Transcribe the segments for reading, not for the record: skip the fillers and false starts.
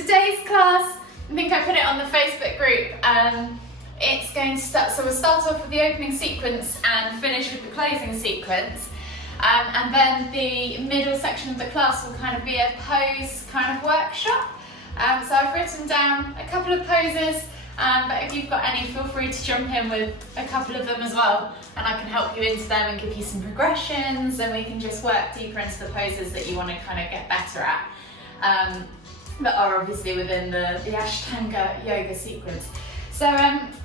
today's class, I think I put it on the Facebook group, it's going to start, so we'll start off with the opening sequence and finish with the closing sequence. And then the middle section of the class will kind of be a pose kind of workshop. So I've written down a couple of poses, but if you've got any, feel free to jump in with a couple of them as well, and I can help you into them and give you some progressions, and we can just work deeper into the poses that you want to kind of get better at, that are obviously within the Ashtanga yoga sequence. So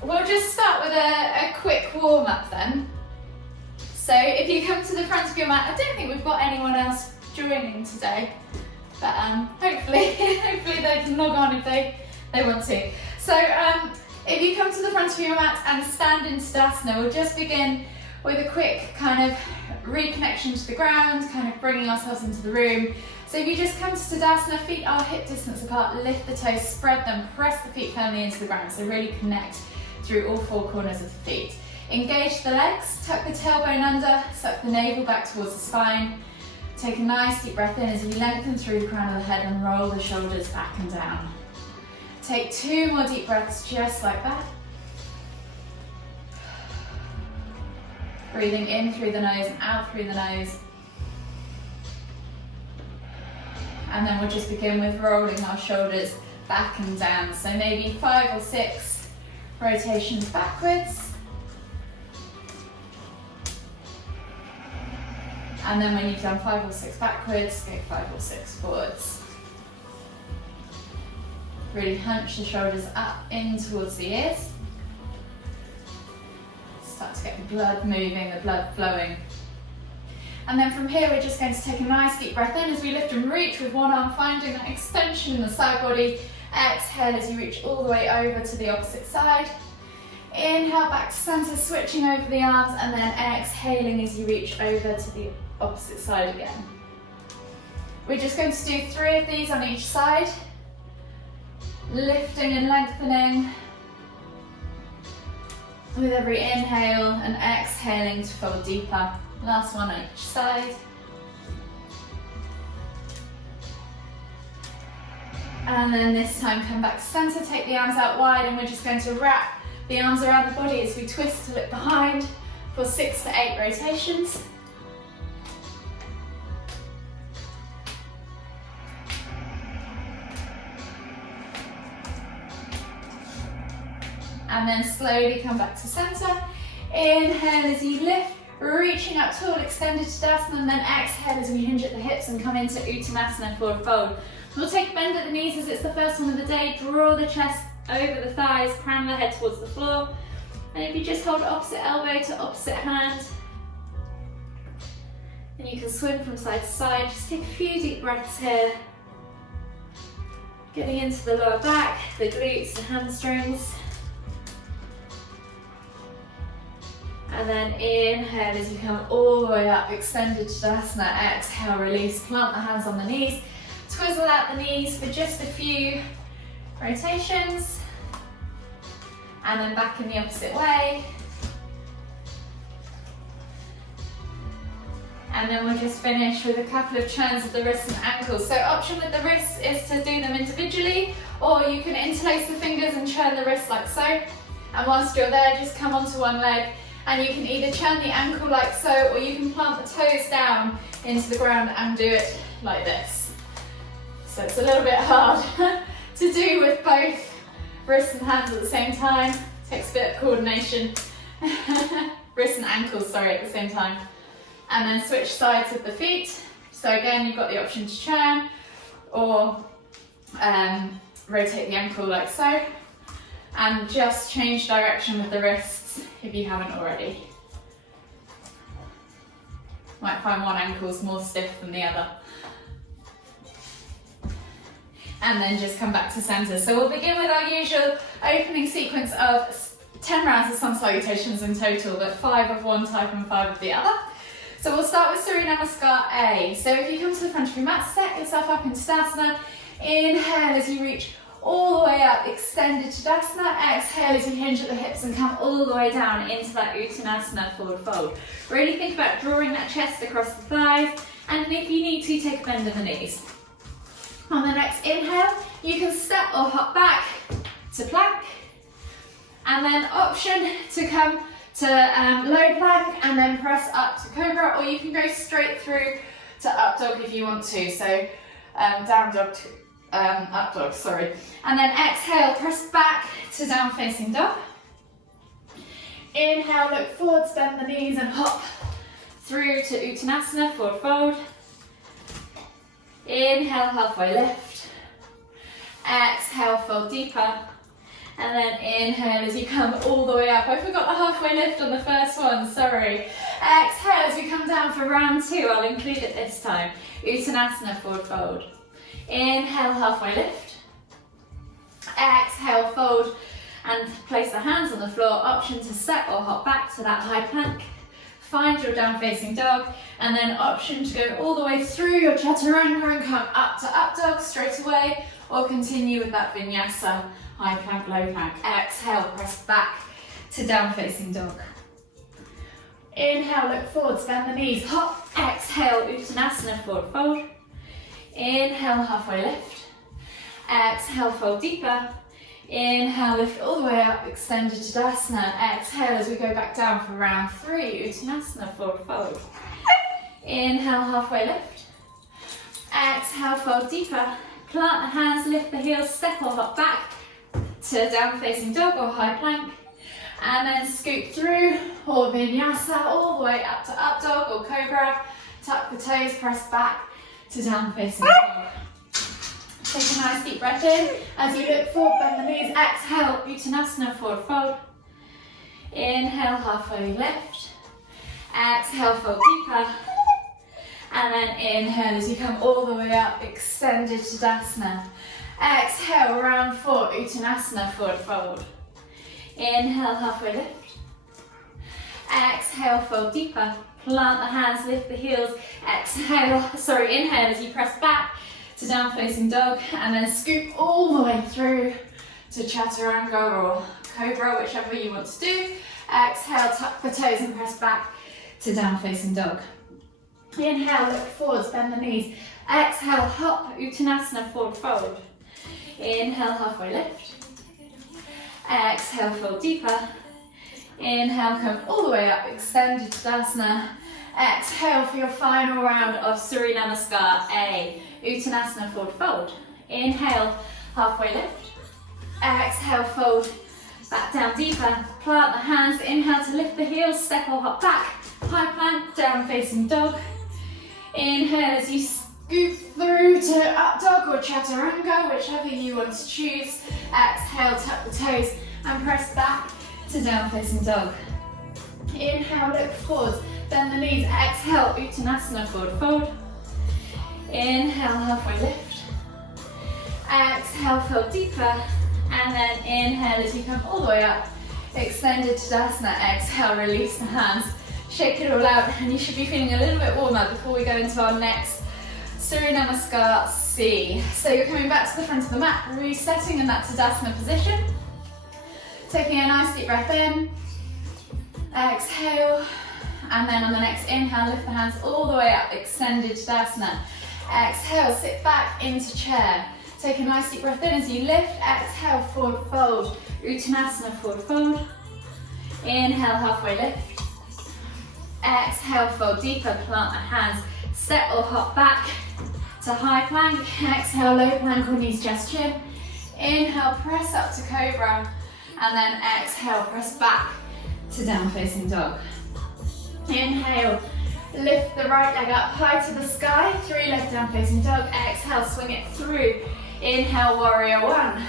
we'll just start with a quick warm-up then. So if you come to the front of your mat, I don't think we've got anyone else joining today, but hopefully they can log on if they want to. So if you come to the front of your mat and stand in Tadasana, we'll just begin with a quick kind of reconnection to the ground, kind of bringing ourselves into the room. So if you just come to Tadasana, feet are hip distance apart, lift the toes, spread them, press the feet firmly into the ground. So really connect through all four corners of the feet. Engage the legs, tuck the tailbone under, suck the navel back towards the spine. Take a nice deep breath in as you lengthen through the crown of the head and roll the shoulders back and down. Take 2 more deep breaths just like that. Breathing in through the nose and out through the nose. And then we'll just begin with rolling our shoulders back and down. So maybe 5 or 6 rotations backwards. And then when you've done 5 or 6 backwards, go 5 or 6 forwards. Really hunch the shoulders up in towards the ears. Start to get the blood moving, the blood flowing. And then from here, we're just going to take a nice deep breath in as we lift and reach with one arm, finding that extension in the side body. Exhale as you reach all the way over to the opposite side. Inhale back to center, switching over the arms, and then exhaling as you reach over to the opposite side again. We're just going to do 3 of these on each side. Lifting and lengthening with every inhale and exhaling to fold deeper. Last one on each side. And then this time come back to center, take the arms out wide, and we're just going to wrap the arms around the body as we twist to look behind for 6 to 8 rotations. And then slowly come back to center. Inhale as you lift, reaching up tall, extended Tadasana, and then exhale as we hinge at the hips and come into Uttanasana, forward fold. We'll take a bend at the knees as it's the first one of the day. Draw the chest over the thighs, crown the head towards the floor. And if you just hold opposite elbow to opposite hand, and you can swing from side to side. Just take a few deep breaths here. Getting into the lower back, the glutes, the hamstrings. And then inhale as you come all the way up, extended Tadasana. Exhale, release, plant the hands on the knees. Twizzle out the knees for just a few rotations. And then back in the opposite way. And then we'll just finish with a couple of turns of the wrists and ankles. So option with the wrists is to do them individually, or you can interlace the fingers and churn the wrists like so. And whilst you're there, just come onto one leg. And you can either churn the ankle like so, or you can plant the toes down into the ground and do it like this. So it's a little bit hard to do with both wrists and hands at the same time. Takes a bit of coordination. Wrists and ankles, sorry, at the same time. And then switch sides with the feet. So again, you've got the option to churn or rotate the ankle like so. And just change direction with the wrists if you haven't already. Might find one ankle's more stiff than the other. And then just come back to center. So we'll begin with our usual opening sequence of 10 rounds of sun salutations in total, but 5 of one type and 5 of the other. So we'll start with Surya Namaskar A. So if you come to the front of your mat, set yourself up in Tadasana. Inhale as you reach all the way up, extended Tadasana. Exhale as you hinge at the hips and come all the way down into that Uttanasana, forward fold. Really think about drawing that chest across the thighs, and if you need to, take a bend of the knees. On the next inhale, you can step or hop back to plank, and then option to come to low plank and then press up to cobra, or you can go straight through to up dog if you want to. So down dog to up dog, sorry. And then exhale, press back to down facing dog. Inhale, look forward, bend the knees and hop through to Uttanasana, forward fold. Inhale, halfway lift. Exhale, fold deeper. And then inhale as you come all the way up. I forgot the halfway lift on the first one, sorry. Exhale as we come down for round 2. I'll include it this time. Uttanasana, forward fold. Inhale, halfway lift. Exhale, fold and place the hands on the floor. Option to step or hop back to that high plank. Find your down facing dog, and then option to go all the way through your chaturanga and come up to up dog straight away, or continue with that vinyasa, high plank, low plank. Exhale, press back to down facing dog. Inhale, look forward, bend the knees, hop. Exhale, Uttanasana, forward fold. Inhale, halfway lift. Exhale, fold deeper. Inhale, lift all the way up, extended Tadasana. Exhale as we go back down for round 3, Uttanasana, forward fold. Inhale, halfway lift. Exhale, fold deeper. Plant the hands, lift the heels, step or hop back to down facing dog or high plank. And then scoop through, or vinyasa, all the way up to up dog or cobra. Tuck the toes, press back to down facing dog. Take a nice deep breath in. As you look forward, bend the knees. Exhale, Uttanasana, forward fold. Inhale, halfway lift. Exhale, fold deeper. And then inhale as you come all the way up, extended Tadasana. Exhale, round 4, Uttanasana, forward fold. Inhale, halfway lift. Exhale, fold deeper. Plant the hands, lift the heels. Inhale as you press back to down facing dog, and then scoop all the way through to chaturanga or cobra, whichever you want to do. Exhale, tuck the toes and press back to down facing dog. Inhale, look forwards, bend the knees. Exhale, hop, Uttanasana, forward fold. Inhale, halfway lift. Exhale, fold deeper. Inhale, come all the way up, extended Tadasana. Exhale for your final round of Surya Namaskar A, Uttanasana, forward fold. Inhale, halfway lift. Exhale, fold back down deeper. Plant the hands, inhale to lift the heels, step or hop back. High plank, down facing dog. Inhale as you scoop through to up dog or chaturanga, whichever you want to choose. Exhale, tuck the toes and press back to down facing dog. Inhale, look forwards, bend the knees. Exhale, Uttanasana, forward fold. Inhale, halfway lift. Exhale, fold deeper. And then inhale as you come all the way up, extended Tadasana. Exhale, release the hands. Shake it all out, and you should be feeling a little bit warmer before we go into our next Surya Namaskar C. So you're coming back to the front of the mat, resetting in that Tadasana position. Taking a nice deep breath in. Exhale. And then on the next inhale, lift the hands all the way up, extended Tadasana. Exhale, sit back into chair. Take a nice deep breath in as you lift. Exhale, forward fold. Uttanasana, forward fold. Inhale, halfway lift. Exhale, fold deeper, plant the hands. Step or hop back to high plank. Exhale, low plank or knees, chest, chin. Inhale, press up to cobra. And then exhale, press back to down facing dog. Inhale, lift the right leg up high to the sky. 3 leg down facing dog. Exhale, swing it through. Inhale, warrior 1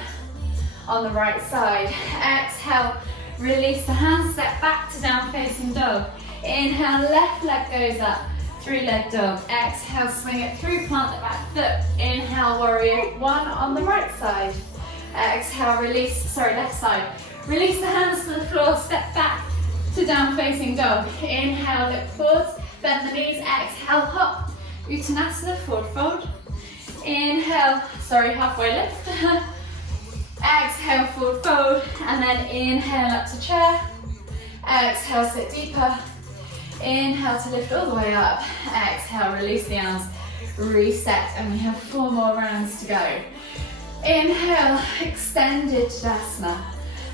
on the right side. Exhale, release the hands, step back to down facing dog. Inhale, left leg goes up. 3 leg dog. Exhale, swing it through, plant the back foot. Inhale, warrior 1 on the right side. Exhale, left side. Release the hands to the floor, step back to down facing dog. Inhale, look forwards, bend the knees. Exhale, hop. Uttanasana, forward fold. Inhale, halfway lift. Exhale, forward fold. And then inhale up to chair. Exhale, sit deeper. Inhale to lift all the way up. Exhale, release the arms. reset, and we have 4 more rounds to go. Inhale, extended Tadasana.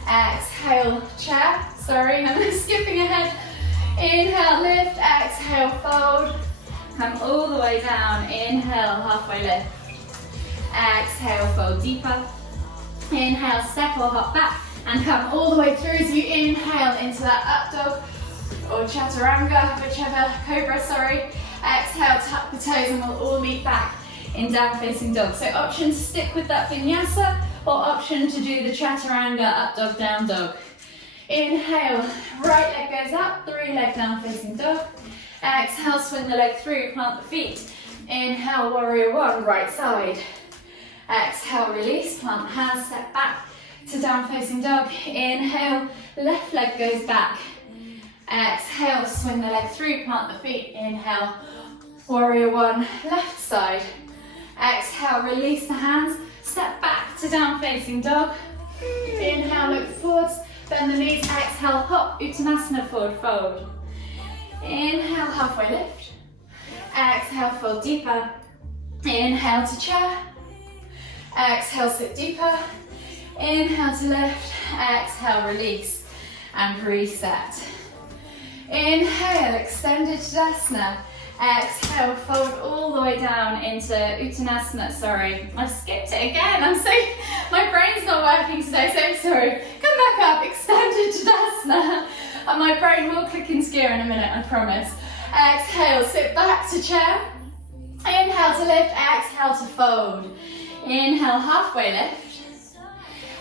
Exhale, chair. Sorry, I'm skipping ahead. Inhale, lift. Exhale, fold. Come all the way down. Inhale, halfway lift. Exhale, fold deeper. Inhale, step or hop back and come all the way through as you inhale into that up dog or chaturanga, whichever, cobra, sorry. Exhale, tuck the toes and we'll all meet back in down facing dog. So option to stick with that vinyasa or option to do the chaturanga, up dog, down dog. Inhale, right leg goes up, 3 leg down facing dog. Exhale, swing the leg through, plant the feet. Inhale, warrior 1, right side. Exhale, release, plant the hands, step back to down facing dog. Inhale, left leg goes back. Exhale, swing the leg through, plant the feet. Inhale, warrior 1, left side. Exhale, release the hands, step back to down facing dog. Inhale, look forwards, bend the knees. Exhale, hop, Uttanasana, forward fold. Inhale, halfway lift. Exhale, fold deeper. Inhale to chair. Exhale, sit deeper. Inhale to lift. Exhale, release and reset. Inhale, extended Tadasana. Exhale, fold all the way down into Uttanasana. Sorry, I've skipped it again. My brain's not working today, so sorry. Come back up, extended Tadasana. And my brain will click into gear in a minute, I promise. Exhale, sit back to chair. Inhale to lift, exhale to fold. Inhale, halfway lift.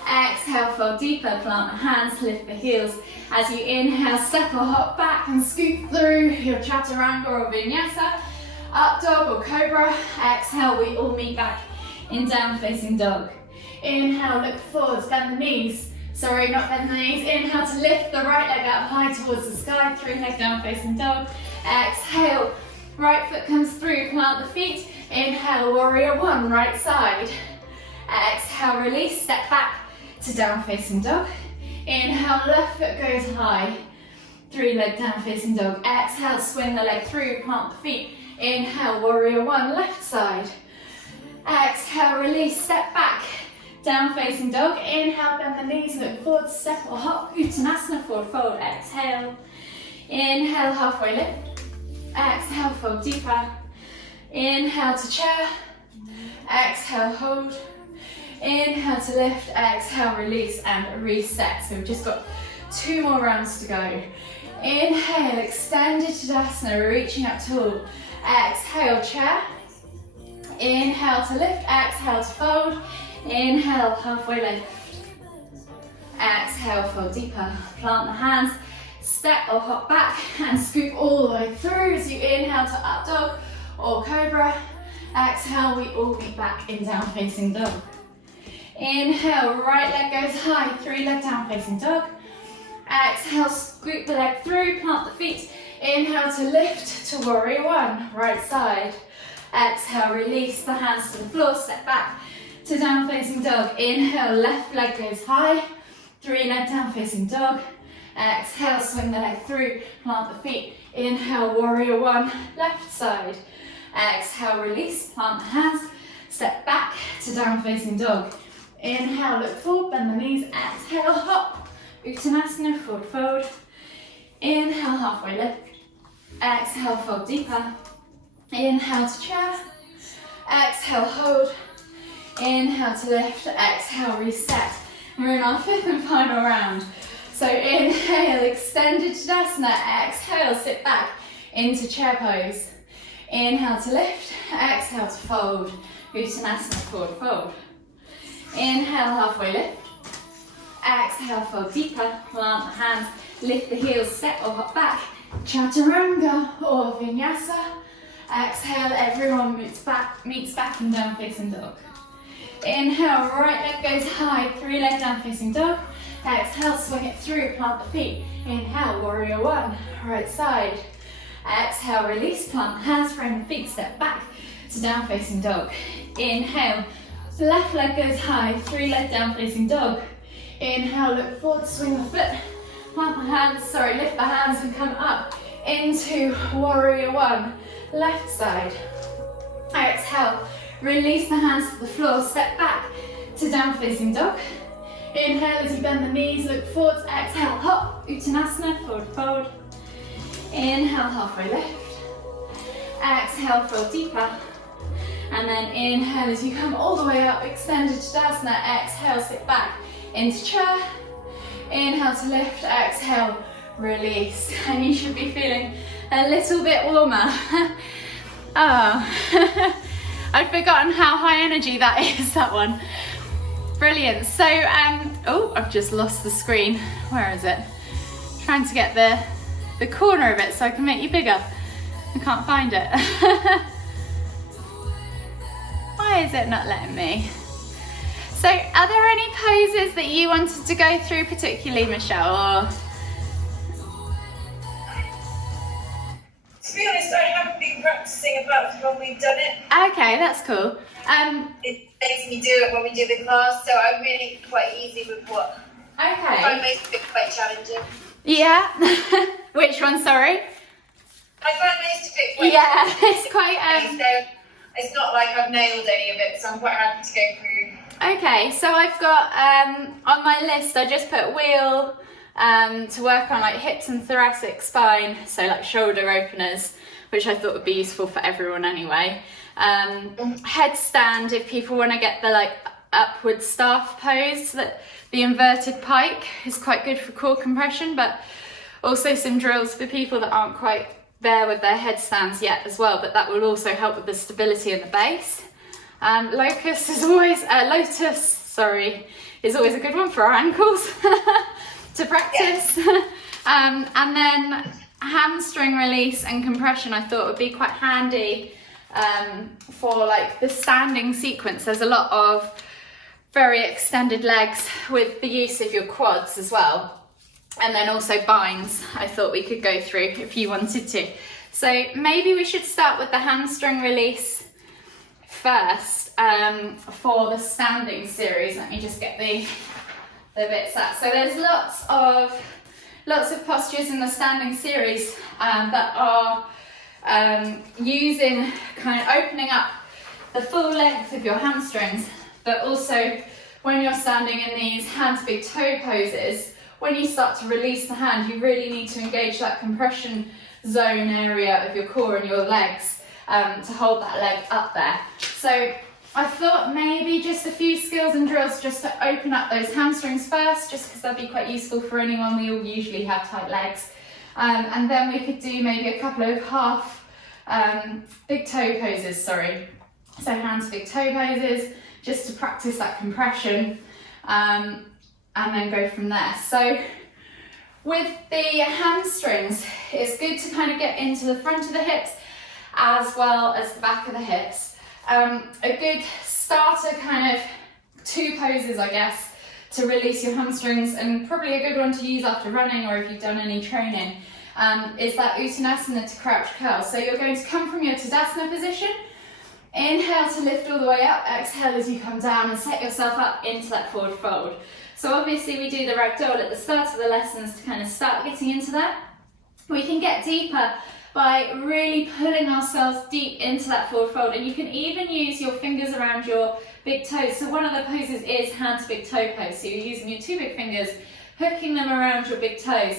Exhale, fold deeper, plant the hands, lift the heels. As you inhale, step or hop back and scoop through your chaturanga or vinyasa, up dog or cobra. Exhale, we all meet back in down facing dog. Inhale, look forwards, bend the knees. Sorry, not bend the knees. Inhale to lift the right leg up high towards the sky, 3 leg down facing dog. Exhale, right foot comes through, plant the feet. Inhale, warrior 1, right side. Exhale, release, step back to down facing dog. Inhale, left foot goes high, 3 leg down facing dog. Exhale, swing the leg through, plant the feet. Inhale, warrior 1, left side. Exhale, release, step back, down facing dog. Inhale, bend the knees, look forward, step or hop, Uttanasana, forward fold. Exhale, inhale, halfway lift. Exhale, fold deeper. Inhale to chair. Exhale, hold. Inhale to lift, exhale, release and reset. So we've just got 2 more rounds to go. Inhale, extended Tadasana, reaching up tall. Exhale, chair. Inhale to lift, exhale to fold. Inhale, halfway lift. Exhale, fold deeper. Plant the hands, step or hop back and scoop all the way through as you inhale to up dog or cobra. Exhale, we all meet back in down facing dog. Inhale, right leg goes high, 3 leg down facing dog. Exhale, scoop the leg through, plant the feet. Inhale to lift to warrior 1, right side. Exhale, release the hands to the floor, step back to down facing dog. Inhale, left leg goes high, 3 leg down facing dog. Exhale, swing the leg through, plant the feet. Inhale, warrior 1, left side. Exhale, release, plant the hands, step back to down facing dog. Inhale, look forward, bend the knees. Exhale, hop, Uttanasana, forward fold. Inhale, halfway lift. Exhale, fold deeper. Inhale to chair. Exhale, hold. Inhale to lift. Exhale, reset. We're in our 5th and final round. So inhale, extended Tadasana. Exhale, sit back into chair pose. Inhale to lift. Exhale to fold. Uttanasana, forward fold. Inhale, halfway lift. Exhale, fold deeper. Plant the hands, lift the heels, step or hop back. Chaturanga or vinyasa. Exhale, everyone meets back in down facing dog. Inhale, right leg goes high, 3 leg down facing dog. Exhale, swing it through, plant the feet. Inhale, warrior 1, right side. Exhale, release, plant the hands, frame the feet, step back to down facing dog. Inhale, left leg goes high, 3 leg down facing dog. Inhale, look forward, swing the foot, plant the hands, lift the hands and come up into warrior 1, left side. Exhale. exhale, release the hands to the floor, step back to down facing dog. Inhale as you bend the knees, look forwards, exhale, hop, Uttanasana, forward fold. Inhale, halfway lift. Exhale, fold deeper. And then inhale as you come all the way up, extended Tadasana, exhale, sit back into chair. Inhale to lift, exhale, release. And you should be feeling a little bit warmer. Oh, I've forgotten how high energy that is, that one. Brilliant. So, oh, I've just lost the screen. Where is it? Trying to get the corner of it so I can make you bigger. I can't find it. Why is it not letting me? So, are there any poses that you wanted to go through particularly, Michelle? Or... To be honest, I haven't been practicing apart from when we've done it. Okay, that's cool. It makes me do it when we do the class, so I'm really quite easy with what I find most of it quite challenging. Yeah. Which one, sorry? I find most of it quite challenging. It's quite... So it's not like I've nailed any of it, so I'm quite happy to go through. Okay, so I've got, on my list, I just put wheel to work on like hips and thoracic spine, so like shoulder openers, which I thought would be useful for everyone anyway. Headstand, if people want to get the like upward staff pose, that the inverted pike is quite good for core compression, but also some drills for people that aren't quite there with their headstands yet as well, but that will also help with the stability in the base. Lotus is always a good one for our ankles to practice. Yes. And then hamstring release and compression I thought would be quite handy for like the standing sequence. There's a lot of very extended legs with the use of your quads as well. And then also binds I thought we could go through if you wanted to. So maybe we should start with the hamstring release first for the standing series. Let me just get the bits out. So there's lots of postures in the standing series that are using kind of opening up the full length of your hamstrings, but also when you're standing in these hand to big toe poses, when you start to release the hand, you really need to engage that compression zone area of your core and your legs to hold that leg up there. So I thought maybe just a few skills and drills just to open up those hamstrings first, just because that'd be quite useful for anyone. We all usually have tight legs. And then we could do maybe a couple of half big toe poses, So hand to big toe poses, just to practice that compression. And then go from there. So with the hamstrings, it's good to kind of get into the front of the hips as well as the back of the hips. A good starter kind of two poses, I guess, to release your hamstrings, and probably a good one to use after running or if you've done any training, is that Uttanasana to crouch curl. So you're going to come from your Tadasana position, inhale to lift all the way up, exhale as you come down and set yourself up into that forward fold. So obviously we do the ragdoll at the start of the lessons to kind of start getting into that. We can get deeper by really pulling ourselves deep into that forward fold, and you can even use your fingers around your big toes. So one of the poses is hand to big toe pose. So you're using your two big fingers, hooking them around your big toes,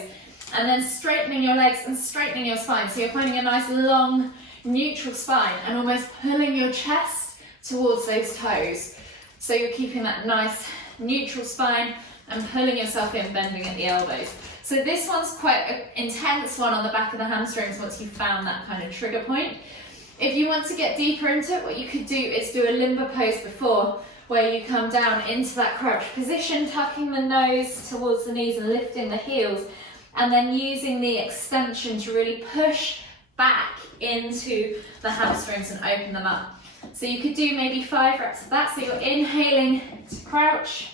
and then straightening your legs and straightening your spine. So you're finding a nice long neutral spine and almost pulling your chest towards those toes. So you're keeping that nice neutral spine and pulling yourself in, bending at the elbows. So this one's quite an intense one on the back of the hamstrings once you've found that kind of trigger point. If you want to get deeper into it, what you could do is do a limber pose before, where you come down into that crouch position, tucking the nose towards the knees and lifting the heels, and then using the extension to really push back into the hamstrings and open them up. So you could do maybe 5 reps of that. So you're inhaling to crouch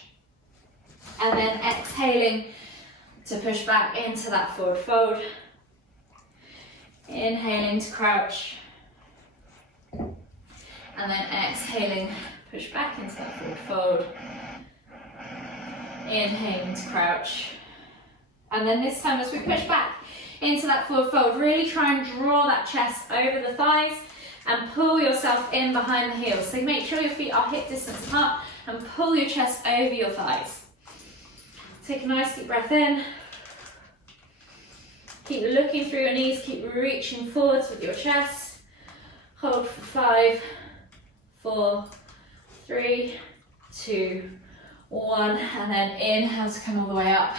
and then exhaling to push back into that forward fold. Inhaling to crouch and then exhaling, push back into that forward fold. Inhaling to crouch. And then this time as we push back into that forward fold, really try and draw that chest over the thighs and pull yourself in behind the heels. So make sure your feet are hip distance apart and pull your chest over your thighs. Take a nice deep breath in. Keep looking through your knees, keep reaching forwards with your chest. Hold for 5, 4, 3, 2, 1, and then inhale to come all the way up.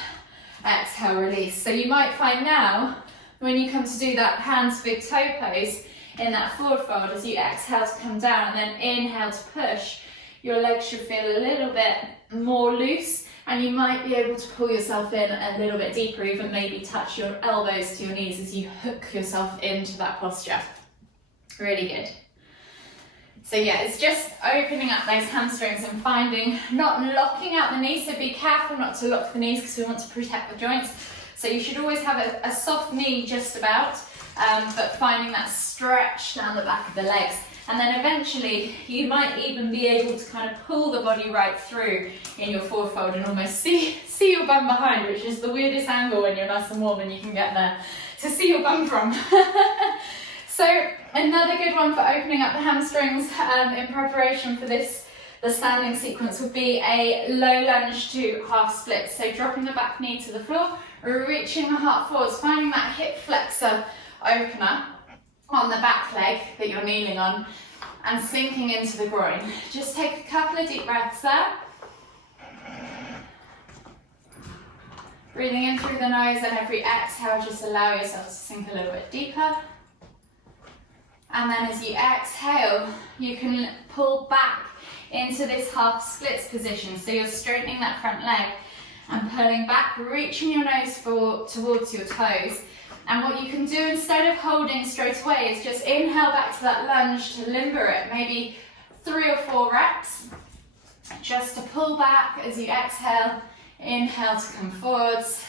Exhale, release. So you might find now, when you come to do that hands big toe pose, in that forward fold, as you exhale to come down and then inhale to push, your legs should feel a little bit more loose, and you might be able to pull yourself in a little bit deeper, even maybe touch your elbows to your knees as you hook yourself into that posture. Really good. So yeah, it's just opening up those hamstrings and finding, not locking out the knees, so be careful not to lock the knees because we want to protect the joints. So you should always have a soft knee just about, but finding that stretch down the back of the legs. And then eventually you might even be able to kind of pull the body right through in your forward fold and almost see your bum behind, which is the weirdest angle when you're nice and warm and you can get there to see your bum from. So another good one for opening up the hamstrings in preparation for this, the standing sequence, would be a low lunge to half split. So dropping the back knee to the floor, reaching the heart forwards, finding that hip flexor opener on the back leg that you're kneeling on and sinking into the groin. Just take a couple of deep breaths there. Breathing in through the nose, and every exhale just allow yourself to sink a little bit deeper. And then as you exhale, you can pull back into this half splits position. So you're straightening that front leg and pulling back, reaching your nose towards your toes. And what you can do instead of holding straight away is just inhale back to that lunge to limber it, maybe 3 or 4 reps, just to pull back as you exhale. Inhale to come forwards,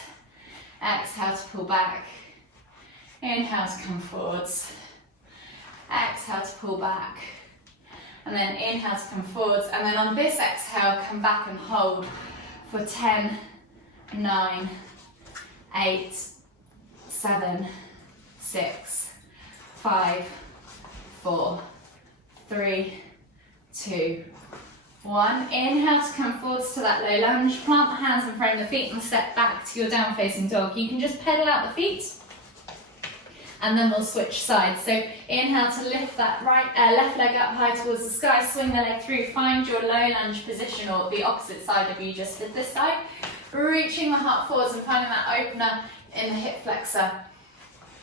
exhale to pull back, inhale to come forwards, exhale to pull back, and then inhale to come forwards, and then on this exhale come back and hold for 10, 9, 8, 7, 6, 5, 4, 3, 2, 1. Inhale to come forwards to that low lunge, plant the hands in front of the feet and step back to your down facing dog. You can just pedal out the feet and then we'll switch sides. So inhale to lift that left leg up high towards the sky, swing the leg through, find your low lunge position, or the opposite side if you just did this side. Reaching the heart forwards and finding that opener in the hip flexor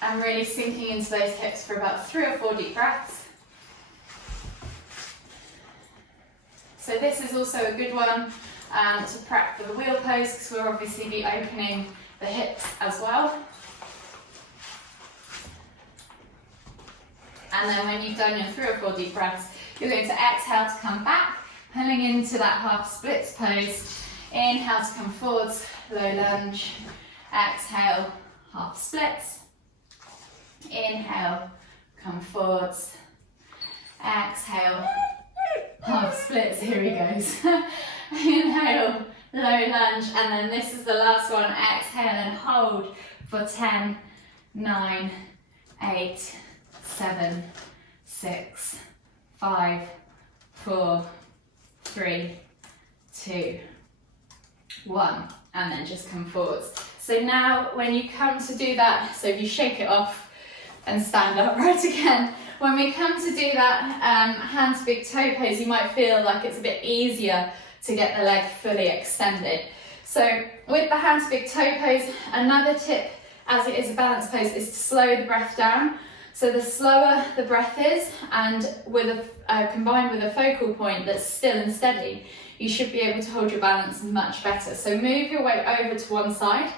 and really sinking into those hips for about 3 or 4 deep breaths. So this is also a good one to prep for the wheel pose, because we'll obviously be opening the hips as well. And then when you've done your 3 or 4 deep breaths, you're going to exhale to come back, pulling into that half splits pose. Inhale to come forwards, low lunge. Exhale, half splits. Inhale, come forwards. Exhale, half splits. Here he goes. Inhale, low lunge, and then this is the last one. Exhale and hold for 10, 9, 8, 7, 6, 5, 4, 3, 2, 1, and then just come forwards. So now when you come to do that, so if you shake it off and stand upright again, when we come to do that hands big toe pose, you might feel like it's a bit easier to get the leg fully extended. So with the hands big toe pose, another tip, as it is a balance pose, is to slow the breath down. So the slower the breath is, and with combined with a focal point that's still and steady, you should be able to hold your balance much better. So move your weight over to one side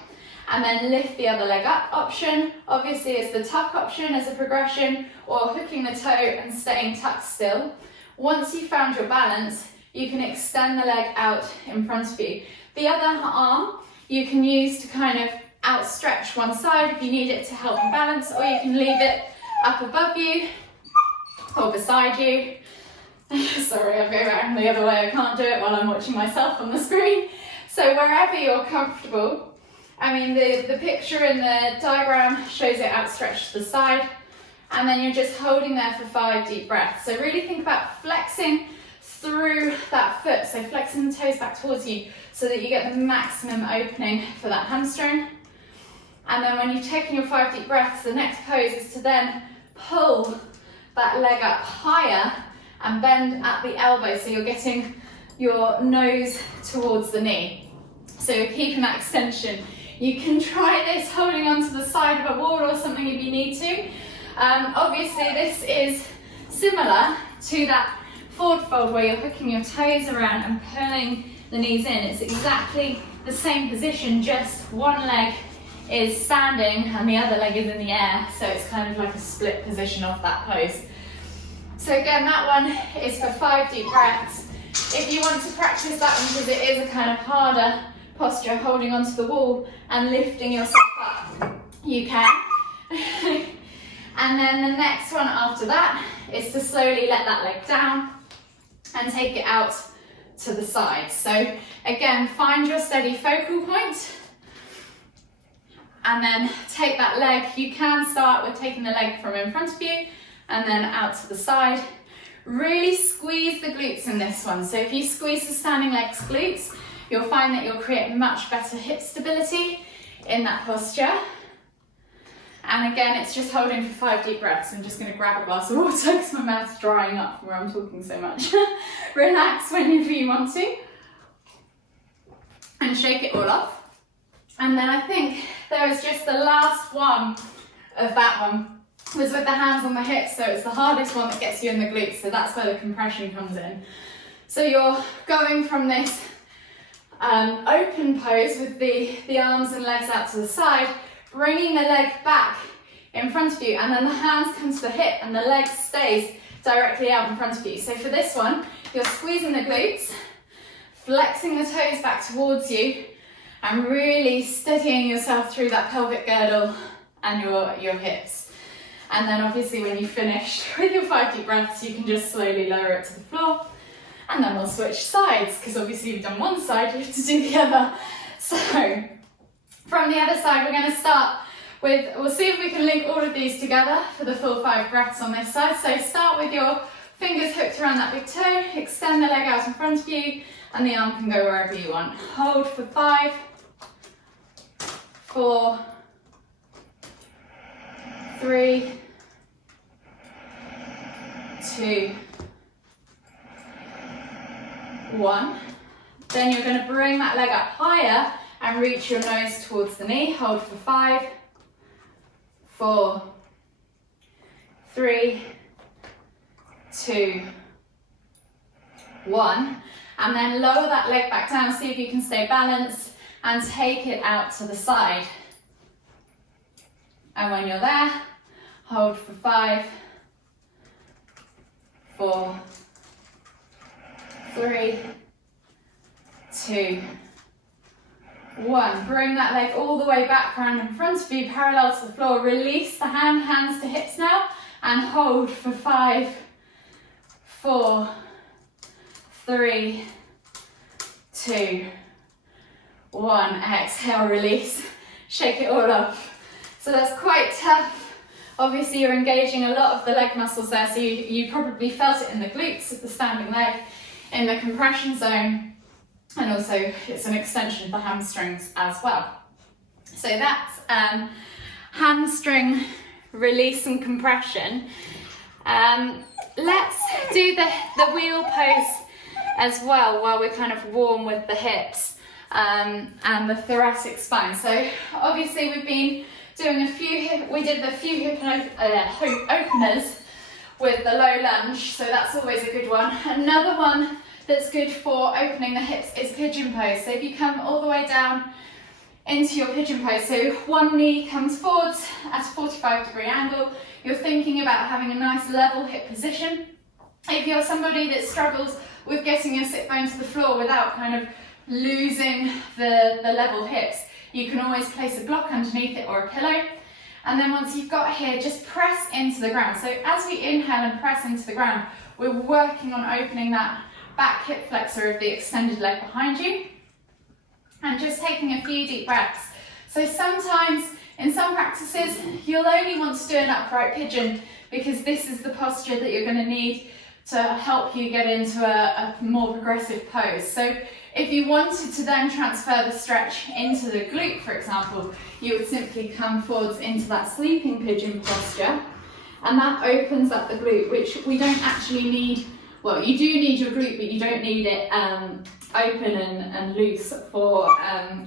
and then lift the other leg up. Option obviously is the tuck option as a progression, or hooking the toe and staying tucked still. Once you've found your balance, you can extend the leg out in front of you. The other arm you can use to kind of outstretch one side if you need it to help you balance, or you can leave it up above you or beside you. Sorry, I'll go around the other way. I can't do it while I'm watching myself on the screen. So wherever you're comfortable. I mean, the picture in the diagram shows it outstretched to the side. and then you're just holding there for 5 deep breaths. So really think about flexing through that foot, so flexing the toes back towards you so that you get the maximum opening for that hamstring. And then when you've taken your 5 deep breaths, the next pose is to then pull that leg up higher and bend at the elbow, so you're getting your nose towards the knee. So you're keeping that extension. You can try this holding onto the side of a wall or something if you need to. Obviously this is similar to that forward fold where you're hooking your toes around and pulling the knees in. It's exactly the same position, just one leg is standing and the other leg is in the air, so it's kind of like a split position of that pose. So again, that one is for 5 deep breaths. If you want to practice that one, because it is a kind of harder posture, holding onto the wall and lifting yourself up, you can. And then the next one after that is to slowly let that leg down and take it out to the side. So again, find your steady focal point and then take that leg. You can start with taking the leg from in front of you and then out to the side. Really squeeze the glutes in this one. So if you squeeze the standing legs glutes, you'll find that you'll create much better hip stability in that posture. And again, it's just holding for 5 deep breaths. I'm just going to grab a glass of water because my mouth's drying up from where I'm talking so much. Relax whenever you want to. And shake it all off. And then I think there was just the last one of that one was with the hands on the hips, so it's the hardest one that gets you in the glutes, so that's where the compression comes in. So you're going from this open pose with the arms and legs out to the side, bringing the leg back in front of you, and then the hands come to the hip and the leg stays directly out in front of you. So for this one, you're squeezing the glutes, flexing the toes back towards you, and really steadying yourself through that pelvic girdle and your hips. And then obviously when you finish with your 5 deep breaths, you can just slowly lower it to the floor. And then we'll switch sides, because obviously you've done one side, you have to do the other. So from the other side, we're going to start with, we'll see if we can link all of these together for the full 5 breaths on this side. So start with your fingers hooked around that big toe, extend the leg out in front of you, and the arm can go wherever you want. Hold for 5, 4, 3, 2, 1. Then you're going to bring that leg up higher and reach your nose towards the knee. Hold for 5, 4, 3, 2, 1. And then lower that leg back down, see if you can stay balanced, and take it out to the side. And when you're there, hold for 5, 4, 3, 2, 1. Bring that leg all the way back around in front of you, parallel to the floor. Release the hands to hips now, and hold for 5, 4, 3, 2, 1. Exhale, release. Shake it all off. So that's quite tough. Obviously you're engaging a lot of the leg muscles there, so you probably felt it in the glutes of the standing leg, in the compression zone, and also it's an extension of the hamstrings as well. So that's hamstring release and compression. Let's do the wheel pose as well while we're kind of warm with the hips and the thoracic spine. So obviously we've been doing we did the few hip openers with the low lunge, so that's always a good one. Another one that's good for opening the hips is pigeon pose. So if you come all the way down into your pigeon pose, so one knee comes forwards at a 45-degree angle, you're thinking about having a nice level hip position. If you're somebody that struggles with getting your sit bone to the floor without kind of losing the level hips, you can always place a block underneath it or a pillow. And then once you've got here, just press into the ground. So as we inhale and press into the ground, we're working on opening that back hip flexor of the extended leg behind you. And just taking a few deep breaths. So sometimes In some practices, you'll only want to do an upright pigeon because this is the posture that you're going to need to help you get into a more progressive pose. So if you wanted to then transfer the stretch into the glute, for example, you would simply come forwards into that sleeping pigeon posture, and that opens up the glute, which we don't actually need. Well, you do need your glute, but you don't need it open and loose for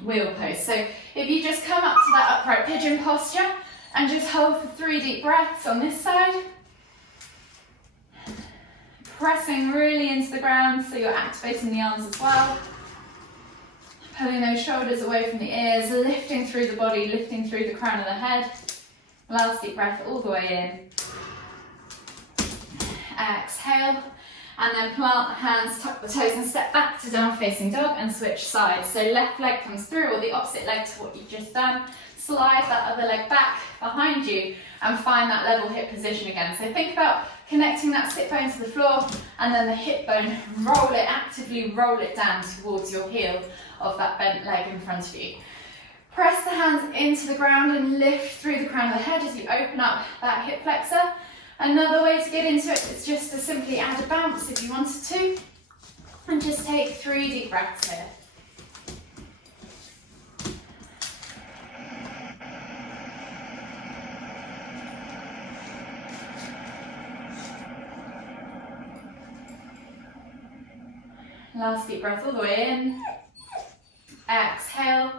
wheel pose. So if you just come up to that upright pigeon posture and just hold for 3 deep breaths on this side, pressing really into the ground so you're activating the arms as well, pulling those shoulders away from the ears, lifting through the body, lifting through the crown of the head. Last deep breath all the way in. Exhale. And then plant the hands, tuck the toes and step back to down facing dog and switch sides. So left leg comes through, or the opposite leg to what you've just done. Slide that other leg back behind you and find that level hip position again. So think about connecting that sit bone to the floor and then the hip bone, roll it, actively roll it down towards your heel of that bent leg in front of you. Press the hands into the ground and lift through the crown of the head as you open up that hip flexor. Another way to get into it is just to simply add a bounce if you wanted to, and just take 3 deep breaths here. Last deep breath all the way in. Exhale,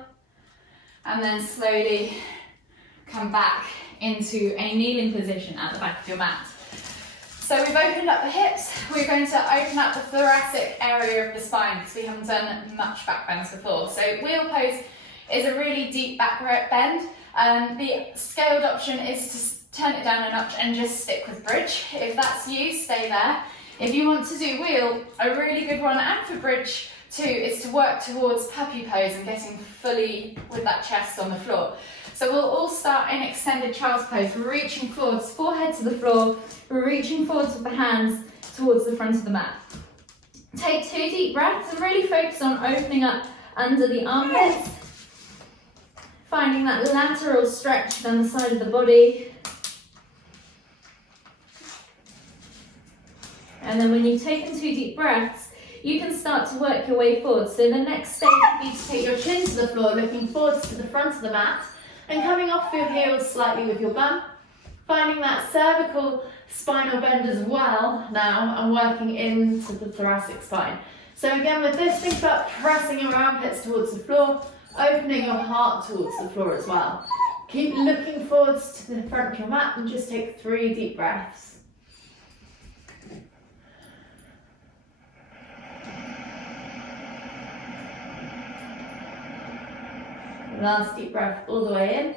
and then slowly come back into a kneeling position at the back of your mat. So we've opened up the hips, we're going to open up the thoracic area of the spine because we haven't done much back bends before. So wheel pose is a really deep back bend. The scaled option is to turn it down a notch and just stick with bridge. If that's you, stay there. If you want to do wheel, a really good one, and for bridge too, is to work towards puppy pose and getting fully with that chest on the floor. So we'll all start in extended child's pose, reaching forwards, forehead to the floor, reaching forwards with the hands towards the front of the mat. Take 2 deep breaths and really focus on opening up under the armpits, finding that lateral stretch down the side of the body. And then when you've taken 2 deep breaths, you can start to work your way forward. So the next stage would be to take your chin to the floor, looking forwards to the front of the mat, and coming off your heels slightly with your bum, finding that cervical spinal bend as well now, and working into the thoracic spine. So again, with this, think about pressing your armpits towards the floor, opening your heart towards the floor as well. Keep looking forwards to the front of your mat and just take 3 deep breaths. Last deep breath all the way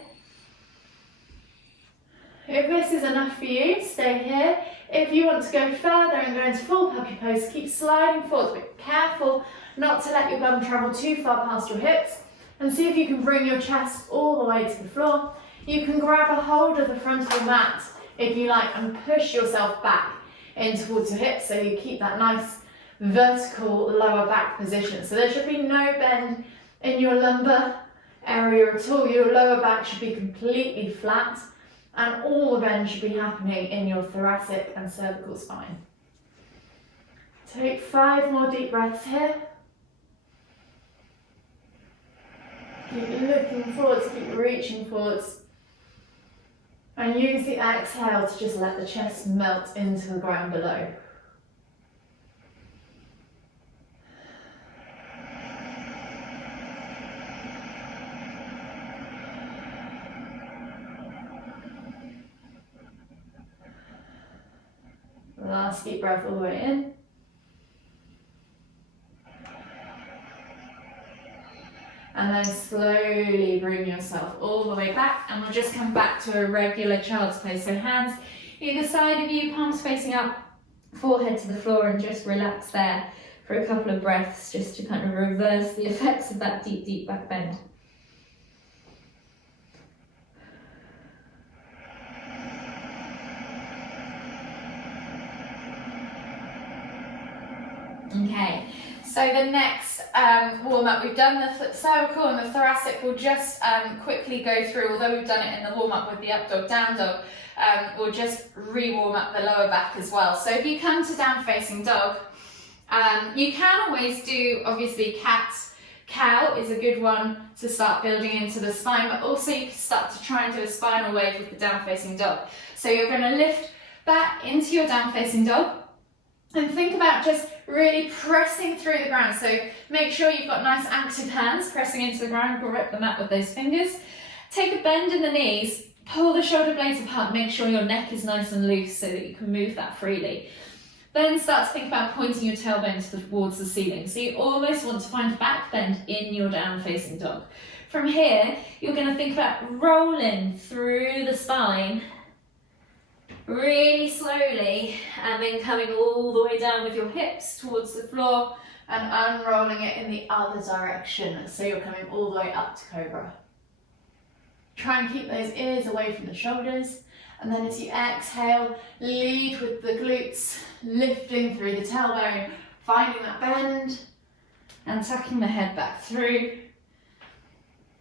in. If this is enough for you, stay here. If you want to go further and go into full puppy pose, keep sliding forward, but careful not to let your bum travel too far past your hips, and see if you can bring your chest all the way to the floor. You can grab a hold of the front of the mat if you like and push yourself back in towards your hips so you keep that nice vertical lower back position. So there should be no bend in your lumbar area at all. Your lower back should be completely flat, and all the bend should be happening in your thoracic and cervical spine. Take 5 more deep breaths here. Keep looking forwards, keep reaching forwards, and use the exhale to just let the chest melt into the ground below. Last deep breath all the way in. And then slowly bring yourself all the way back, and we'll just come back to a regular child's pose. So hands either side of you, palms facing up, forehead to the floor, and just relax there for a couple of breaths just to kind of reverse the effects of that deep, deep back bend. Okay, so the next warm-up, we've done the cervical and the thoracic. We'll just quickly go through, although we've done it in the warm-up with the up dog, down dog, we'll just re-warm up the lower back as well. So if you come to down facing dog, you can always do, obviously, cat, cow is a good one to start building into the spine, but also you can start to try and do a spinal wave with the down facing dog. So you're going to lift back into your down facing dog and think about just really pressing through the ground. So make sure you've got nice active hands pressing into the ground, grip the mat with those fingers. Take a bend in the knees, pull the shoulder blades apart, make sure your neck is nice and loose so that you can move that freely. Then start to think about pointing your tailbone towards the ceiling. So you almost want to find back bend in your down facing dog. From here, you're going to think about rolling through the spine really slowly and then coming all the way down with your hips towards the floor and unrolling it in the other direction. So you're coming all the way up to cobra. Try and keep those ears away from the shoulders. And then as you exhale, lead with the glutes, lifting through the tailbone, finding that bend and tucking the head back through,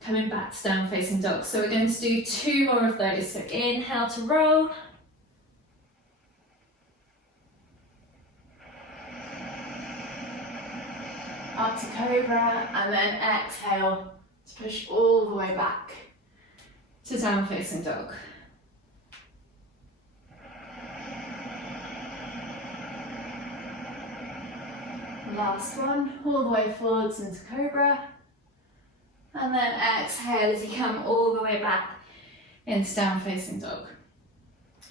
coming back to down facing dog. So we're going to do 2 more of those. So inhale to roll. Up to cobra, and then exhale to push all the way back to down facing dog. Last one, all the way forwards into cobra, and then exhale as you come all the way back into down facing dog.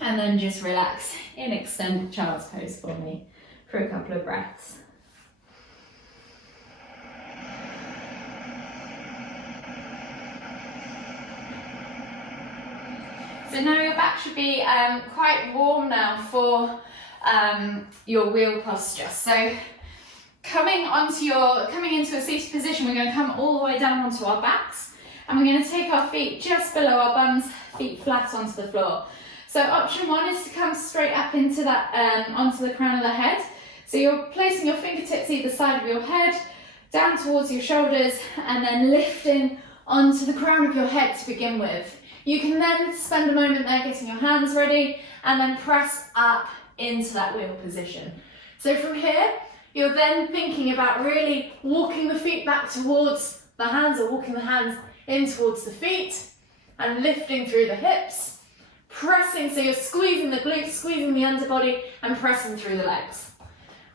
And then just relax in extended child's pose for me for a couple of breaths. So now your back should be quite warm now for your wheel posture. So coming into a seated position, we're going to come all the way down onto our backs, and we're going to take our feet just below our bums, feet flat onto the floor. So option 1 is to come straight up into that onto the crown of the head. So you're placing your fingertips either side of your head, down towards your shoulders, and then lifting onto the crown of your head to begin with. You can then spend a moment there getting your hands ready and then press up into that wheel position. So from here, you're then thinking about really walking the feet back towards the hands, or walking the hands in towards the feet and lifting through the hips, pressing, so you're squeezing the glutes, squeezing the underbody and pressing through the legs.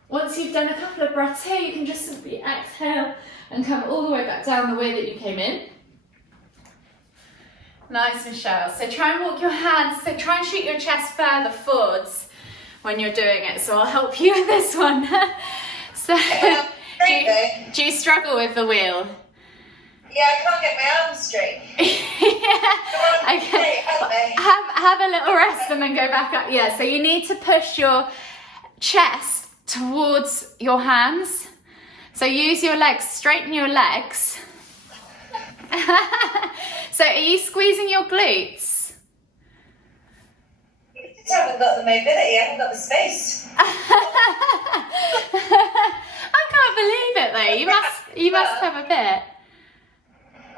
Once you've done a couple of breaths here, you can just simply exhale and come all the way back down the way that you came in. Nice, Michelle. So try and walk your hands, so try and shoot your chest further forwards when you're doing it. So I'll help you with this one. So do you struggle with the wheel? Yeah, I can't get my arms straight. Yeah. Okay. Have a little rest and then go back up. Yeah, so you need to push your chest towards your hands. So use your legs, straighten your legs. So are you squeezing your glutes? I just haven't got the mobility, I haven't got the space. I can't believe it though, you must have a bit.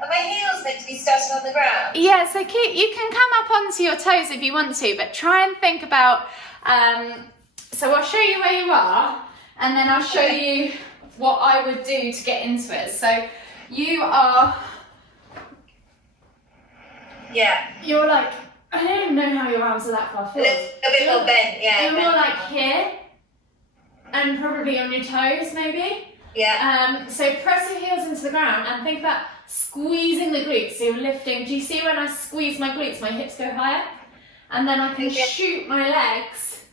Are my heels meant to be starting on the ground? Yeah, so you can come up onto your toes if you want to, but try and think about, so I'll show you where you are, and then I'll show you what I would do to get into it. So you are... Yeah. You're like, I don't even know how your arms are that far forward. A bit more bent, yeah. You're more like here, and probably on your toes maybe. Yeah. So press your heels into the ground and think about squeezing the glutes. So you're lifting. Do you see when I squeeze my glutes, my hips go higher? And then I can shoot my legs,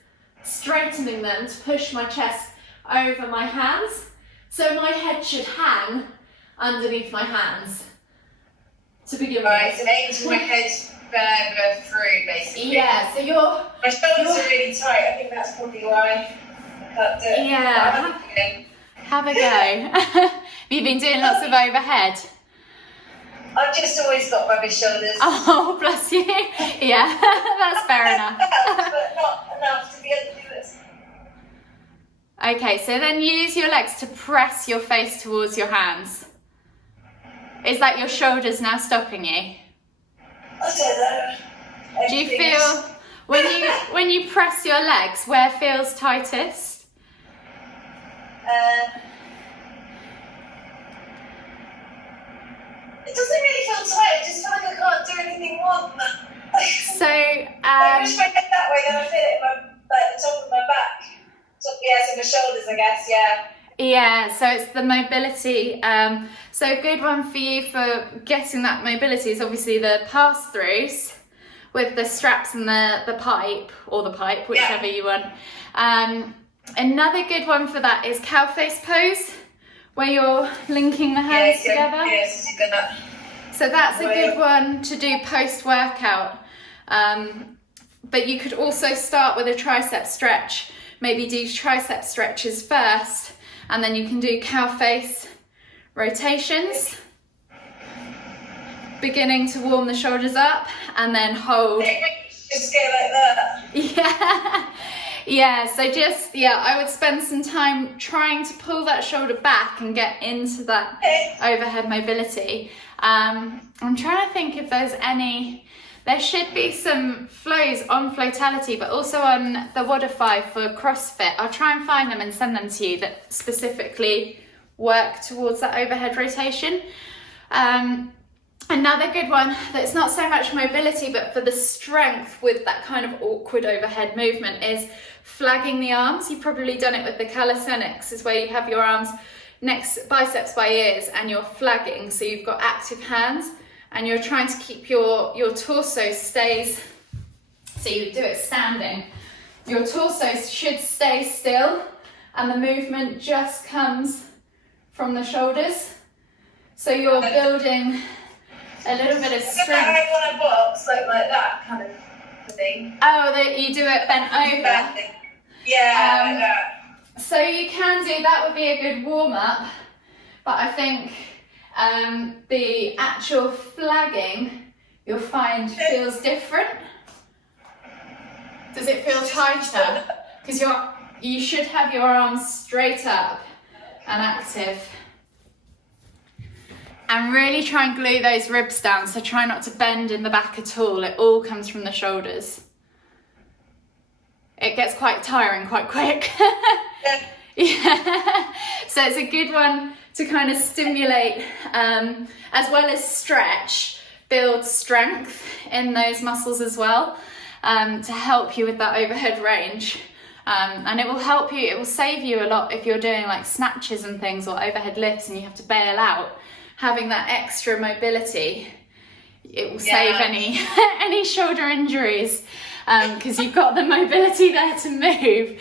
straightening them to push my chest over my hands. So my head should hang underneath my hands to begin with. Right, so aim my head further through, basically. Yeah, so my shoulders are really tight. I think that's probably why I can't do it. Yeah. Have a go. Have you been doing lots of overhead? I've just always got rubbish shoulders. Oh, bless you. Yeah, that's fair enough. But not enough to be able to do this. Okay, so then use your legs to press your face towards your hands. Is that your shoulders now stopping you? I don't know. Do you feel, when you press your legs, where feels tightest? It doesn't really feel tight, I just feel like I can't do anything more than that. So, I push my head that way, then I feel it in the top of my back. So my shoulders, I guess, yeah. Yeah, so it's the mobility. So a good one for you for getting that mobility is obviously the pass-throughs with the straps and the pipe, or the pipe, whichever you want. Another good one for that is cow face pose, where you're linking the hands together. Yes, you did that. So that's a good one to do post-workout. But you could also start with a tricep stretch. Maybe do tricep stretches first, and then you can do cow face rotations, beginning to warm the shoulders up, and then hold. Just go like that. Yeah, so I would spend some time trying to pull that shoulder back and get into that overhead mobility. I'm trying to think if there's there should be some flows on Floatality, but also on the Wodify for CrossFit. I'll try and find them and send them to you that specifically work towards that overhead rotation. Another good one that's not so much mobility, but for the strength with that kind of awkward overhead movement is flagging the arms. You've probably done it with the calisthenics, is where you have your arms next, biceps by ears, and you're flagging. So you've got active hands and you're trying to keep your torso stays, so you do it standing. Your torso should stay still and the movement just comes from the shoulders. So you're building a little bit of strength. I want a box like that kind of thing. Oh, that you do it bent over. Yeah, like that. So you can do that, would be a good warm up, but I think the actual flagging you'll find feels different. Does it feel tighter? Because you should have your arms straight up and active. And really try and glue those ribs down, so try not to bend in the back at all. It all comes from the shoulders. It gets quite tiring quite quick. Yeah. So it's a good one to kind of stimulate, as well as stretch, build strength in those muscles as well, to help you with that overhead range. And it will help you, it will save you a lot if you're doing like snatches and things or overhead lifts and you have to bail out. Having that extra mobility, it will save any shoulder injuries, because you've got the mobility there to move.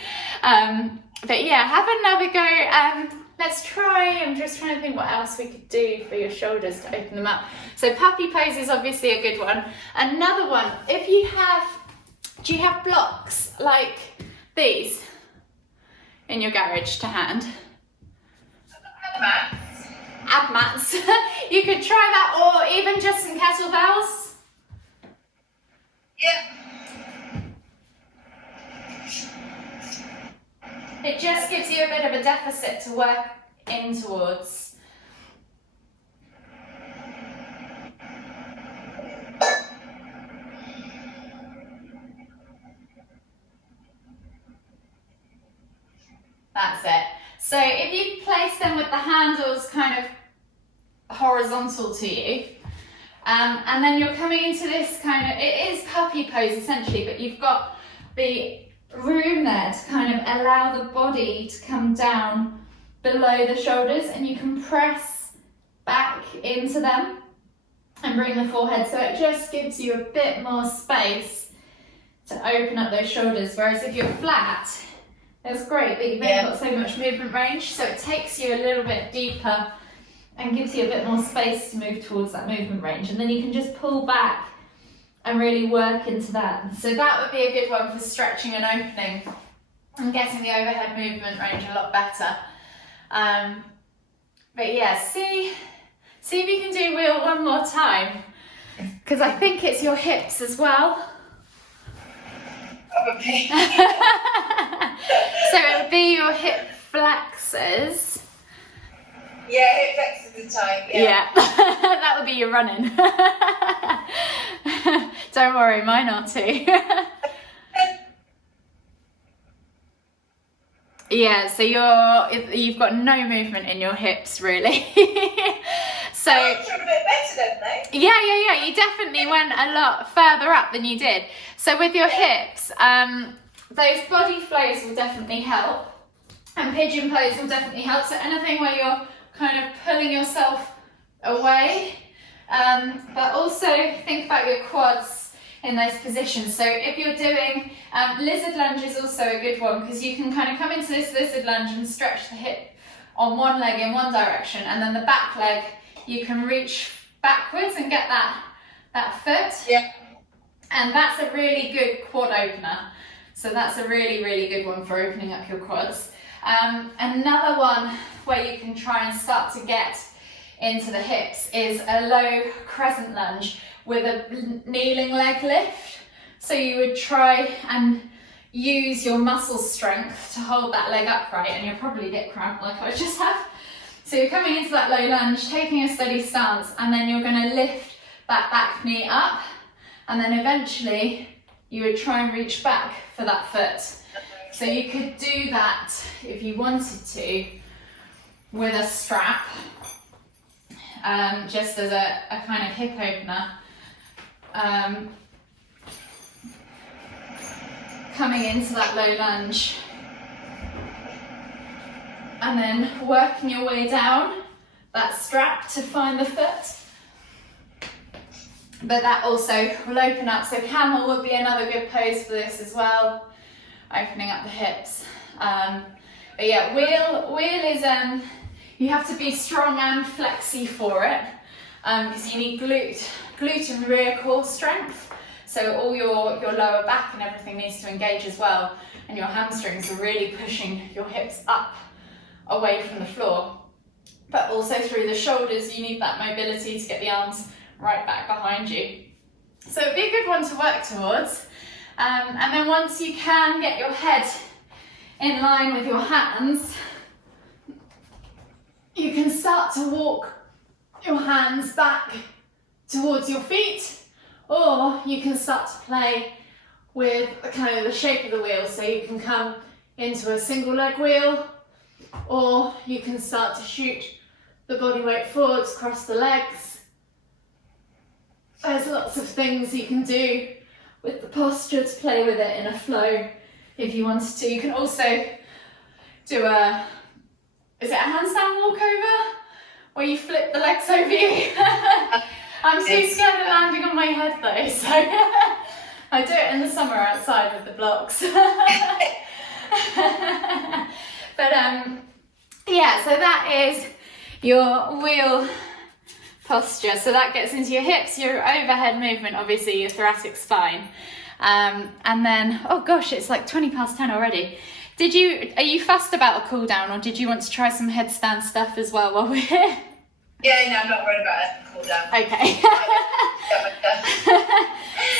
But yeah, have another go. Let's try, I'm just trying to think what else we could do for your shoulders to open them up. So puppy pose is obviously a good one. Another one, do you have blocks like these in your garage to hand? Ab mats. You could try that, or even just some kettlebells. Yeah. It just gives you a bit of a deficit to work in towards. That's it. So if you place them with the handles kind of horizontal to you, and then you're coming into this kind of, it is puppy pose essentially, but you've got the room there to kind of allow the body to come down below the shoulders, and you can press back into them and bring the forehead, so it just gives you a bit more space to open up those shoulders, whereas if you're flat, that's great, but you've only got so much movement range, so it takes you a little bit deeper and gives you a bit more space to move towards that movement range, and then you can just pull back and really work into that. So that would be a good one for stretching and opening and getting the overhead movement range a lot better. But yeah, see if you can do wheel one more time, because I think it's your hips as well. Probably. So it would be your hip flexors. Yeah, hip flexors are tight. Yeah. That would be your running. Don't worry, mine are too. Yeah, so you've got no movement in your hips really. So I'm sure a bit better than they. Yeah. You definitely went a lot further up than you did. So with your hips, those body flows will definitely help, and pigeon pose will definitely help. So anything where you're kind of pulling yourself away, but also think about your quads in those positions. So if you're doing lizard lunge is also a good one, because you can kind of come into this lizard lunge and stretch the hip on one leg in one direction, and then the back leg you can reach backwards and get that foot. Yeah. And that's a really good quad opener. So that's a really good one for opening up your quads. Another one where you can try and start to get into the hips is a low crescent lunge with a kneeling leg lift. So you would try and use your muscle strength to hold that leg upright, and you'll probably get cramp like I just have. So you're coming into that low lunge, taking a steady stance, and then you're going to lift that back knee up, and then eventually you would try and reach back for that foot. So you could do that if you wanted to with a strap, just as a kind of hip opener. Coming into that low lunge, and then working your way down that strap to find the foot. But that also will open up. So camel would be another good pose for this as well, opening up the hips. But yeah, wheel is, you have to be strong and flexy for it, because you need glute and rear core strength. So all your lower back and everything needs to engage as well, and your hamstrings are really pushing your hips up away from the floor. But also through the shoulders, you need that mobility to get the arms right back behind you. So it'd be a good one to work towards. And then once you can get your head in line with your hands, you can start to walk your hands back towards your feet, or you can start to play with kind of the shape of the wheel. So you can come into a single leg wheel, or you can start to shoot the body weight forwards across the legs. There's lots of things you can do with the posture to play with it in a flow if you wanted to. You can also do is it a handstand walkover where you flip the legs over you? I'm too scared of landing on my head though, so I do it in the summer outside with the blocks. But yeah, so that is your wheel posture. So that gets into your hips, your overhead movement, obviously your thoracic spine. And then, oh gosh, it's like 10 already. Are you fussed about a cool down, or did you want to try some headstand stuff as well while we're here? Yeah, no, I'm not worried about it. Cool down. Okay.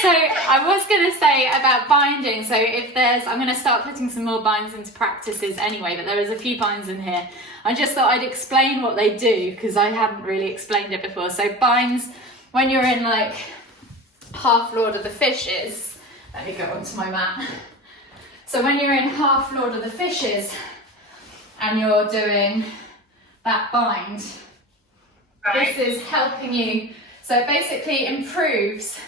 So I was going to say about binding. So I'm going to start putting some more binds into practices anyway, but there is a few binds in here. I just thought I'd explain what they do, because I hadn't really explained it before. So binds, when you're in like half Lord of the Fishes, let me go onto my mat. So when you're in half Lord of the Fishes and you're doing that bind, right, this is helping you. So it basically improves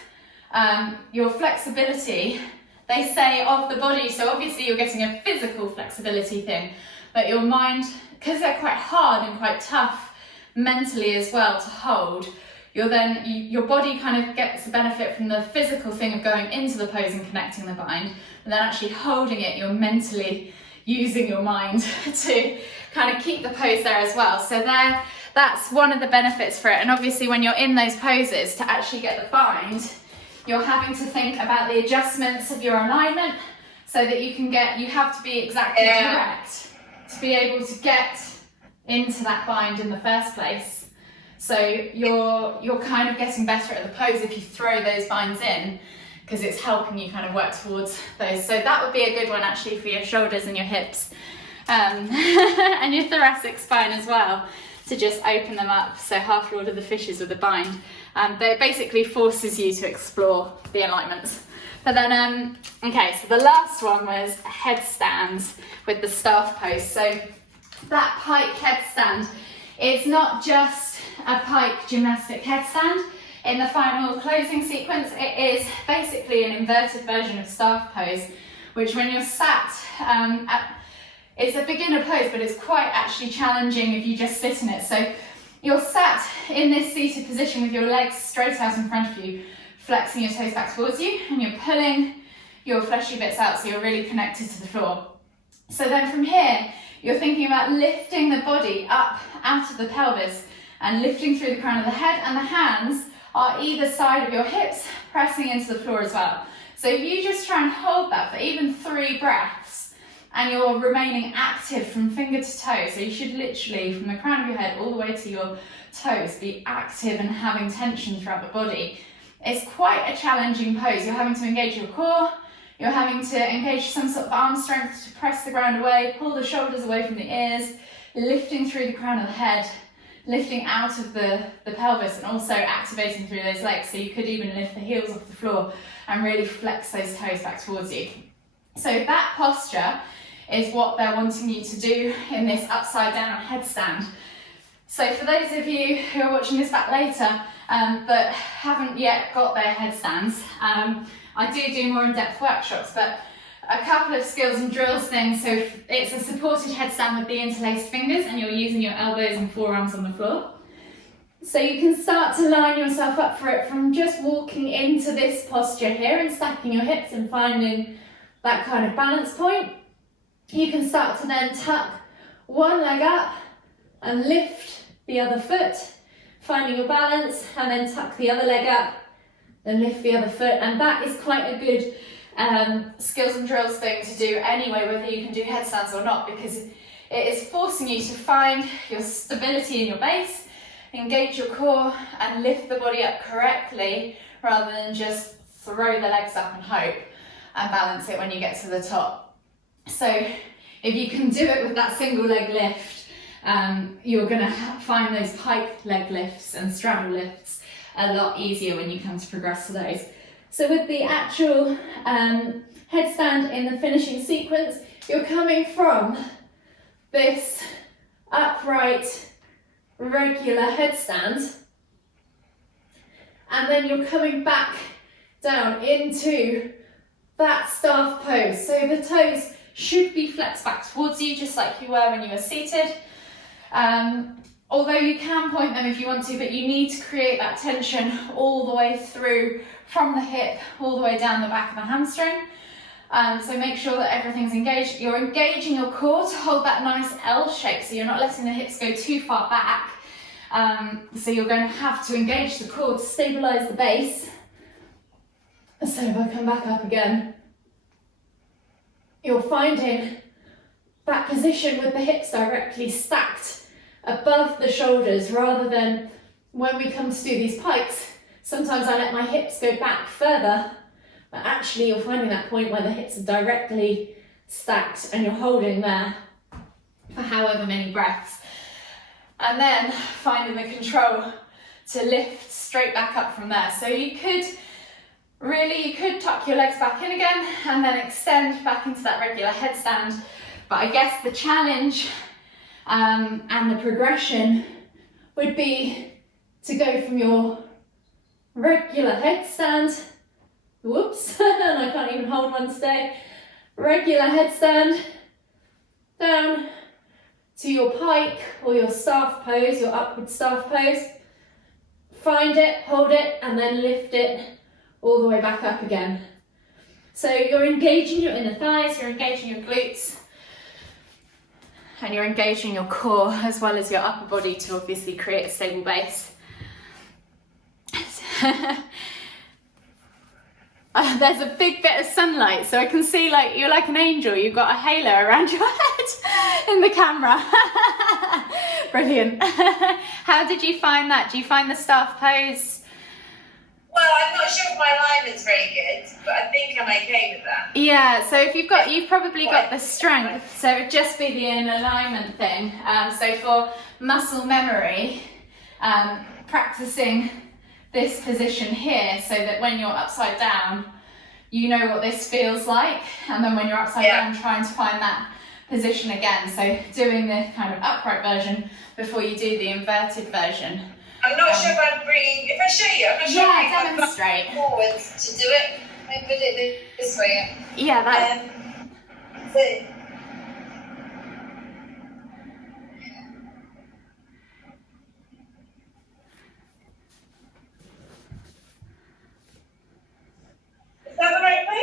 your flexibility, they say, of the body. So obviously you're getting a physical flexibility thing, but your mind, because they're quite hard and quite tough mentally as well to hold, your body kind of gets the benefit from the physical thing of going into the pose and connecting the bind, and then actually holding it, you're mentally using your mind to kind of keep the pose there as well. So that's one of the benefits for it. And obviously when you're in those poses, to actually get the bind, you're having to think about the adjustments of your alignment, so that you have to be exactly correct to be able to get into that bind in the first place. So you're kind of getting better at the pose if you throw those binds in, because it's helping you kind of work towards those. So that would be a good one actually for your shoulders and your hips, and your thoracic spine as well, to just open them up. So half Lord of the Fishes with a bind. But it basically forces you to explore the alignments. But then, okay, so the last one was headstands with the staff pose. So that pike headstand is not just a pike gymnastic headstand. In the final closing sequence, it is basically an inverted version of staff pose, which when you're sat, it's a beginner pose, but it's quite actually challenging if you just sit in it. So you're sat in this seated position with your legs straight out in front of you, flexing your toes back towards you, and you're pulling your fleshy bits out so you're really connected to the floor. So then from here, you're thinking about lifting the body up out of the pelvis and lifting through the crown of the head, and the hands are either side of your hips, pressing into the floor as well. So if you just try and hold that for even 3 breaths, and you're remaining active from finger to toe, so you should literally, from the crown of your head all the way to your toes, be active and having tension throughout the body. It's quite a challenging pose. You're having to engage your core, you're having to engage some sort of arm strength to press the ground away, pull the shoulders away from the ears, lifting through the crown of the head, lifting out of the pelvis, and also activating through those legs. So you could even lift the heels off the floor and really flex those toes back towards you. So that posture is what they're wanting you to do in this upside down headstand. So for those of you who are watching this back later, but haven't yet got their headstands, I do more in-depth workshops, but a couple of skills and drills things. So it's a supported headstand with the interlaced fingers, and you're using your elbows and forearms on the floor. So you can start to line yourself up for it from just walking into this posture here and stacking your hips and finding that kind of balance point. You can start to then tuck one leg up and lift the other foot, finding your balance, and then tuck the other leg up and lift the other foot. And that is quite a good skills and drills thing to do anyway, whether you can do headstands or not, because it is forcing you to find your stability in your base, engage your core, and lift the body up correctly, rather than just throw the legs up and hope and balance it when you get to the top. So if you can do it with that single leg lift, you're going to find those pike leg lifts and straddle lifts a lot easier when you come to progress to those. So with the actual headstand in the finishing sequence, you're coming from this upright, regular headstand, and then you're coming back down into that staff pose. So the toes should be flexed back towards you, just like you were when you were seated. Although you can point them if you want to, but you need to create that tension all the way through from the hip, all the way down the back of the hamstring. So make sure that everything's engaged. You're engaging your core to hold that nice L shape, so you're not letting the hips go too far back. So you're going to have to engage the core to stabilise the base. So if I come back up again, you're finding that position with the hips directly stacked above the shoulders, rather than when we come to do these pikes, sometimes I let my hips go back further, but actually you're finding that point where the hips are directly stacked and you're holding there for however many breaths. And then finding the control to lift straight back up from there. So you could tuck your legs back in again and then extend back into that regular headstand. But I guess the challenge and the progression would be to go from your regular headstand, whoops, and I can't even hold one today, regular headstand, down to your pike or your staff pose, your upward staff pose, find it, hold it, and then lift it all the way back up again. So you're engaging your inner thighs, you're engaging your glutes, and you're engaging your core as well as your upper body to obviously create a stable base. There's a big bit of sunlight, so I can see like you're like an angel. You've got a halo around your head in the camera. Brilliant. How did you find that? Do you find the staff pose Well, I'm not sure if my alignment's very good, but I think I'm okay with that. Yeah, so if you've probably got the strength, so it'd just be the in alignment thing. So for muscle memory, practicing this position here so that when you're upside down, you know what this feels like, and then when you're upside down, trying to find that position again. So doing the kind of upright version before you do the inverted version. I'm not sure if I'm bringing, if I show you, I'm not sure if I'm demonstrate forwards to do it. I put it this way. Yeah, that.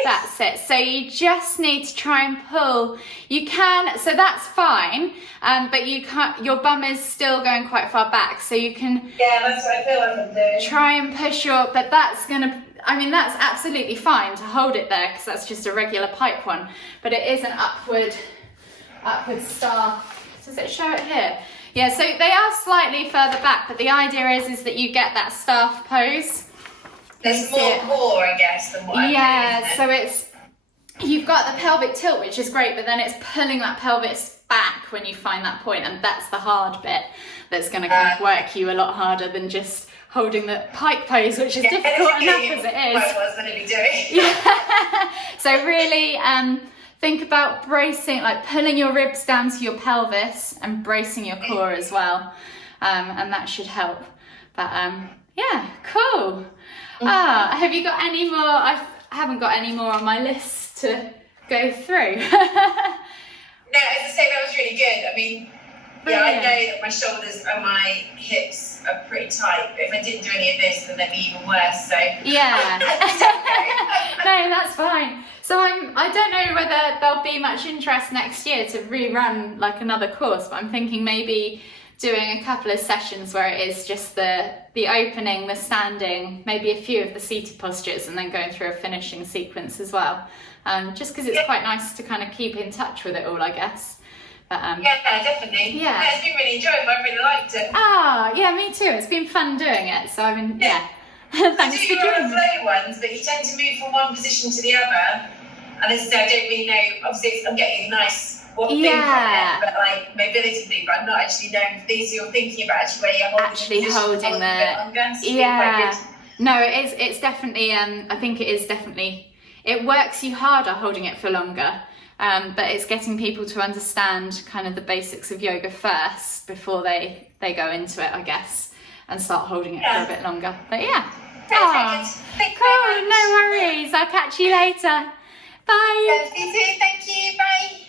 That's it. So you just need to try and pull. You can, so that's fine, but you can't, your bum is still going quite far back, so you can. Yeah, that's what I feel like I'm doing. Try and push but that's gonna, I mean, that's absolutely fine to hold it there because that's just a regular pipe one, but it is an upward star. Does it show it here? Yeah, so they are slightly further back, but the idea is that you get that staff pose. There's more core, I guess, than what I'm doing. Yeah, so you've got the pelvic tilt, which is great, but then it's pulling that pelvis back when you find that point, and that's the hard bit that's going to kind of work you a lot harder than just holding the pike pose, which is difficult enough as it is. I was going to be doing. Yeah. So really think about bracing, like pulling your ribs down to your pelvis and bracing your core as well, and that should help. But yeah, cool. Have you got any more? I haven't got any more on my list to go through. No, as I say, that was really good. I mean, yeah, I know that my shoulders and my hips are pretty tight, but if I didn't do any of this, then they'd be even worse. So yeah, no, that's fine. So I don't know whether there'll be much interest next year to rerun like another course, but I'm thinking maybe doing a couple of sessions where it is just the opening, the standing, maybe a few of the seated postures, and then going through a finishing sequence as well. Just because it's quite nice to kind of keep in touch with it all, I guess. But, yeah, definitely. Yeah, it's been really enjoyable. I really liked it. Yeah, me too. It's been fun doing it. So I mean, thanks for doing flow ones, but you tend to move from one position to the other. And as I said, I don't really know. Obviously, I'm getting a nice thing from it, but like mobility thing. But I'm not actually knowing these you're thinking about where you're holding the No, it is. It's definitely. I think it is definitely. It works you harder holding it for longer. But it's getting people to understand kind of the basics of yoga first before they go into it, I guess, and start holding it for a bit longer. But yeah. Cool, no worries. I'll catch you later. Bye. See you soon. Thank you. Bye.